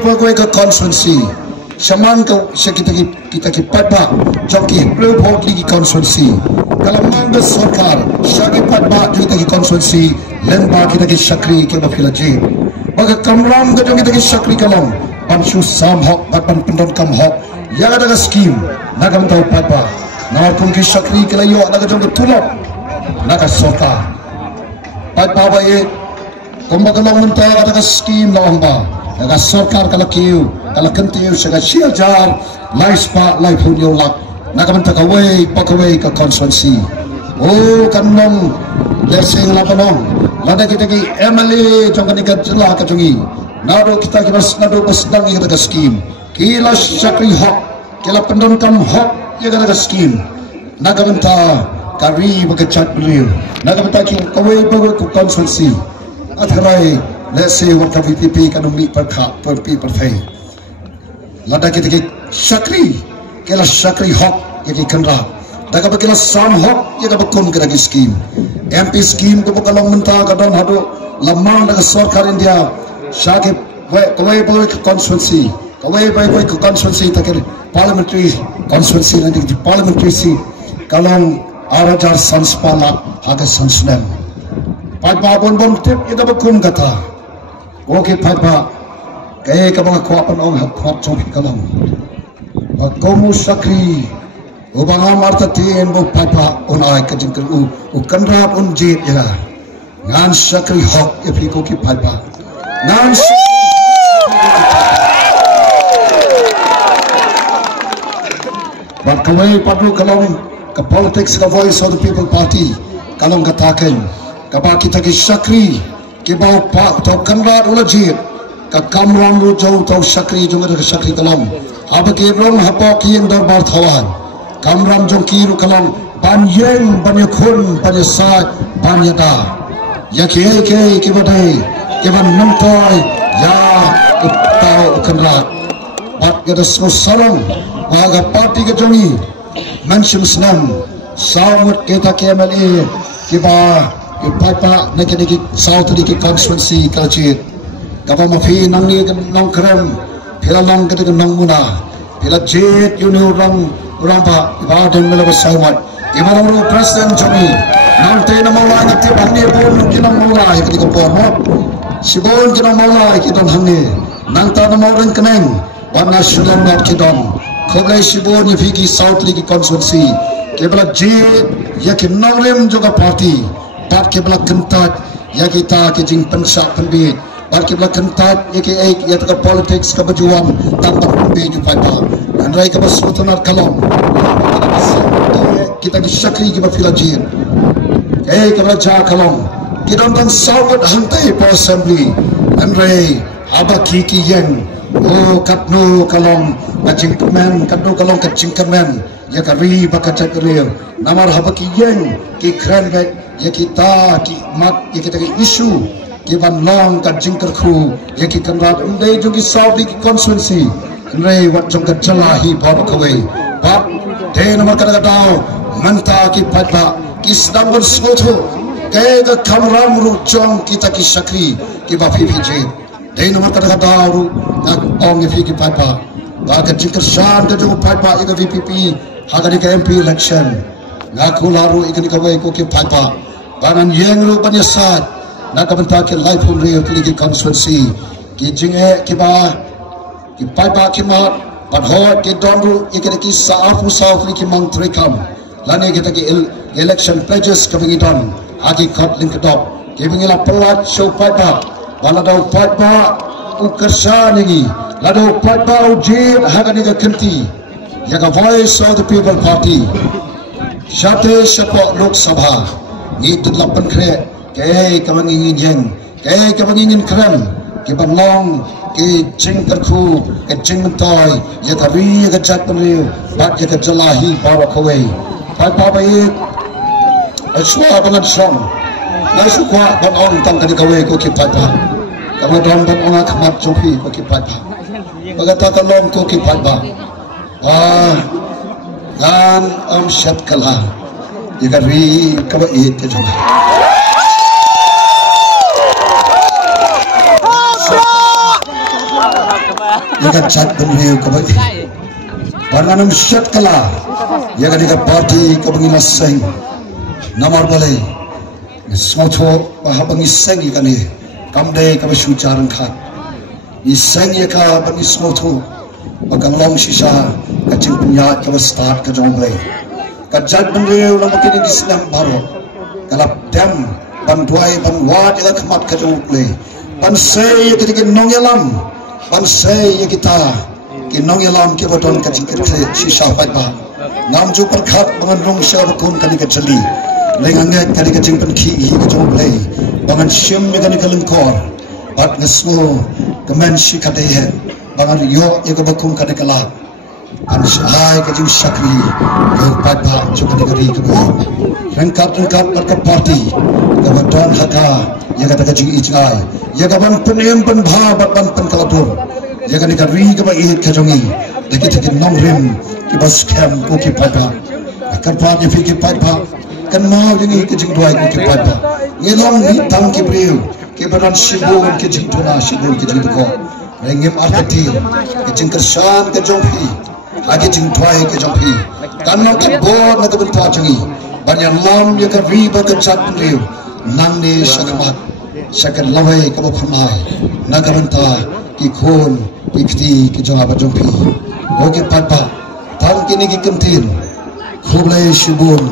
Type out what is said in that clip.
pagawai ke konstitusi Shaman ka kita ki patba joki blue vote ligi constituency kalau mangga sarkar shaki patba kita ki constituency lemba kita ki shakri ke bafila je baga kamram ga kita ki shakri kalam panshu sam hok patpan pendon kam hok ya ada scheme nagam tau patba nawar pun ki shakri kala yo naga jong tulok naga sarkar patba ba ye komba kalam menta ada scheme lamba naga sarkar kala kiu kalau kentiu segar siajar laispa lai punyo lak nakamanta kawai pakawai ke konstituensi oh kanong lesing lapanong lada kita ki MLA jongkan ikat jelah kacungi nado kita kimas nado basdang kita ke skim kila syakri hak kila pendontam hak ya kita ke skim nakamanta kari bekecat beliau nakamanta ki kawai pakawai ke konstituensi atharai lesing warta VPP kanong mi perka perpi perthai lada kita ke syakri kela syakri hok yaki kendra daga bakila sam hok yaga bakun kira ki scheme MP scheme ko bakalong menta kadon hado lamang daga sarkar India syakib kawai boy ke constituency kawai boy ke constituency takir parliamentary constituency nanti di parliamentary seat kalong arajar sanspala haga sansnem patba bon tip yaga bakun kata oke patba kaya ka mga kuwapan ang hapkwap chong hikalang pagkomu sakri ubang amarta tiyan mo papa unay ka jingkar u kanrap unjit yala ngan sakri hok ipiko ki papa ngan pagkaway padlo kalong ka politics ka voice of the people party kalong katakin kaba kita ki sakri kibaw pa to kanrap ulajit ka kamram ru jau tau sakri jong ada sakri kalam aba ke rom hapa ki endar bar thawan kamram jong ki ru kalam ban yeng ban yakhun ban sa ban yada ya ke ki badai ke ban namtai ya tau kanra bat gada salam aga party ke jongi mention snam sawat kita ke MLA ki ba ki papa neki south di constituency kalchit kapa mafi nangi nong kram pila long kete nong muna pila jet yuni orang pa ibadan mela basawat ibadan ro president jami nang te na mawla ngati bangi pun kinang mawla ikati ko mo sibon kinang mawla ikiton hangi nang ta na mawren kaneng bana shulam nat kidon khogai sibon yifiki south league constituency kebala jet yakin nonglem juga party pat kebala kentat yakita ke jing pensa penbit barki belakang tat yake ya taka politics ka bajuan tanpa beju pada dan rai ka basutanar kalom kita di syakri ki bafilajin ka raja kalom kita dan sawat hantai po assembly dan rai aba ki yen oh katno kalom kacing kemen katno kalom kacing kemen ya kari bakacat real namar haba ki yen ki kran ga ya kita ki mat ya kita ki isu Iban long ka jingkar khu yaki kanrat undai jogi saudi ki constituency rei wat jong ka jalahi baba kawai bab de namar ka dao manta ki patba ki sdangon sotho kay ka kamram ru jong kita ki sakri ki ba phi je de namar ka dao ru nak ong fi ki patba ba ka jingkar shan ka jong patba ika VPP hagani ka MP election ngakularu ikani kawai ko ki patba banan yeng ru panyasat nakamanta ki life on real ki constituency ki jinge ki ba ki paipa ki ma padhot ki donru ki saafu south ki mangtrikam lane kita ki election pledges coming on hagi khat link top ki bingila pelat show paipa bala dau paipa ukersa nigi lado paipa ujid hagani ka kenti yaga voice of the people party shate shapo lok sabha ni tudlapan kre kay kamangingin yang kay kamangingin kram ke banlong ke jingkar khu ke jingmentoy ya kari ya jat penliu bat ya jalahi bawa kawai pai pabai aswa bangan som la sukwa ban on tang kani kawai ko ki papa kamadon ban on akmat chopi ko ki papa bagata kalom ko ki papa gan shat kala ya kari kabai ke juga Yaga chat benriu kabai. Barnanum shot kala. Yaga diga party kabangi laseng. Namar balai. Smotho bahabangi seng ikani. Kamde kabashu jarang khat. Iseng yaka bangi smotho. Bagang long shisha kacing punya kabas start kajong balai. Kajat benriu lamakin di senam baro. Kalap dam ban duai ban wat yaga khamat kajong balai. Ban say ketika nongyalam. Ban say kita ki nongyalam ki boton kacing kerja shisha fight ba. Ngam ju perkhat bangan rong sya bakun kani kacali. Lengangat kani kacing penki hi kajong balai. Bangan syam kani kalengkor. Bat ngesmo kemen shikate he. Bangan yo yaga bakun kani kalap. Ban syai kacing syakri. Yo fight ba ju kani kari kabai. Rengkat berkat parti. Kaboton haka yaga kacing ijai. Yaga ban penem ban bha bat ban pen kalatur. Yaga ni kari kabai it kajongi. Dikit nongrim ki bas kem ko ki fight ba. Kan pa ni fi ki fight ba. Kan mau ini kecing dua itu kepada ngelong ni tang kibriu kebaran sibuk kecing tuna sibuk kecing teko rengim arti kecing kersan kejongpi lagi kecing dua kejongpi karena kebor nak bentuk cengi banyak lam yang keriba kecat beliau nang ni syakamat syakar lawai kabuk hamai naga benta kikun kikti kejong apa jongpi oke pada tang kini kikentin kublai shibun.